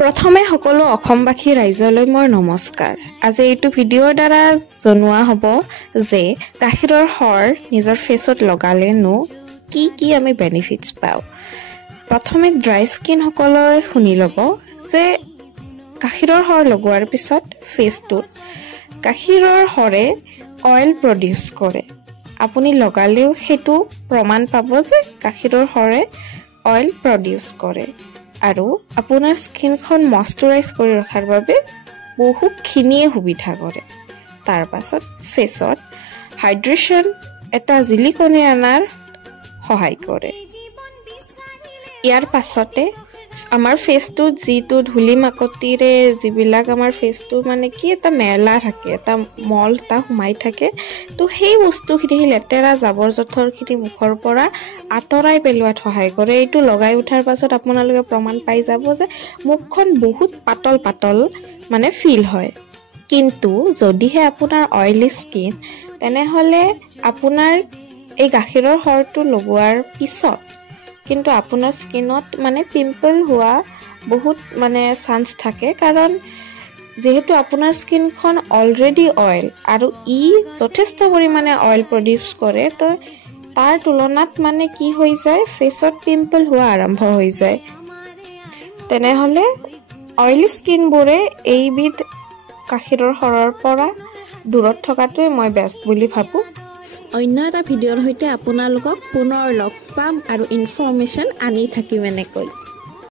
প্ৰথমে সকলো অসমবাসী ৰাইজলৈ মোৰ নমস্কাৰ। আজি এইটো ভিডিঅ'ৰ দ্বাৰা জনোৱা হ'ব যে গাখীৰৰ সৰ নিজৰ ফেচত লগালেনো কি আমি বেনিফিটছ পাওঁ। প্ৰথমে ড্ৰাই স্কিন সকললৈ শুনি ল'ব যে গাখীৰৰ সৰ লগোৱাৰ পিছত ফেচটোত গাখীৰৰ সৰে অইল প্ৰডিউচ কৰে। আপুনি লগালেও সেইটো প্ৰমাণ পাব যে গাখীৰৰ সৰে অইল প্ৰডিউচ কৰে আৰু আপোনাৰ স্কিনখন মইশ্চাৰাইজ কৰি ৰখাৰ বাবে বহুতখিনিয়ে সুবিধা কৰে। তাৰ পাছত ফেচত হাইড্ৰেশ্যন এটা জিলিকনি অনাৰ সহায় কৰে। ইয়াৰ পাছতে আমাৰ ফেচটোত যিটো ধূলি মাকতিৰে যিবিলাক আমাৰ ফেচটো মানে কি এটা মেলা থাকে, এটা মল এটা সোমাই থাকে, তো সেই বস্তুখিনি লেতেৰা জাবৰ জোঁথৰখিনি মুখৰ পৰা আঁতৰাই পেলোৱাত সহায় কৰে। এইটো লগাই উঠাৰ পাছত আপোনালোকে প্ৰমাণ পাই যাব যে মুখখন বহুত পাতল পাতল মানে ফিল হয়। কিন্তু যদিহে আপোনাৰ অইলি স্কিন, তেনেহ'লে আপোনাৰ এই গাখীৰৰ সৰটো লগোৱাৰ পিছত কিন্তু আপোনাৰ স্কিনত মানে পিম্পল হোৱা বহুত মানে চান্স থাকে, কাৰণ যিহেতু আপোনাৰ স্কিনখন অলৰেডি অইল আৰু ই যথেষ্ট পৰিমাণে অইল প্ৰডিউচ কৰে, তো তাৰ তুলনাত মানে কি হৈ যায়, ফেচত পিম্পল হোৱা আৰম্ভ হৈ যায়। তেনেহ'লে অইলি স্কিনবোৰে এইবিধ গাখীৰৰ সৰৰ পৰা দূৰত থকাটোৱে মই বেষ্ট বুলি ভাবোঁ। অন্য এটা ভিডিঅ'ৰ সৈতে আপোনালোকক পুনৰ লগ পাম আৰু ইনফৰমেশ্যন আনি থাকিম এনেকৈ।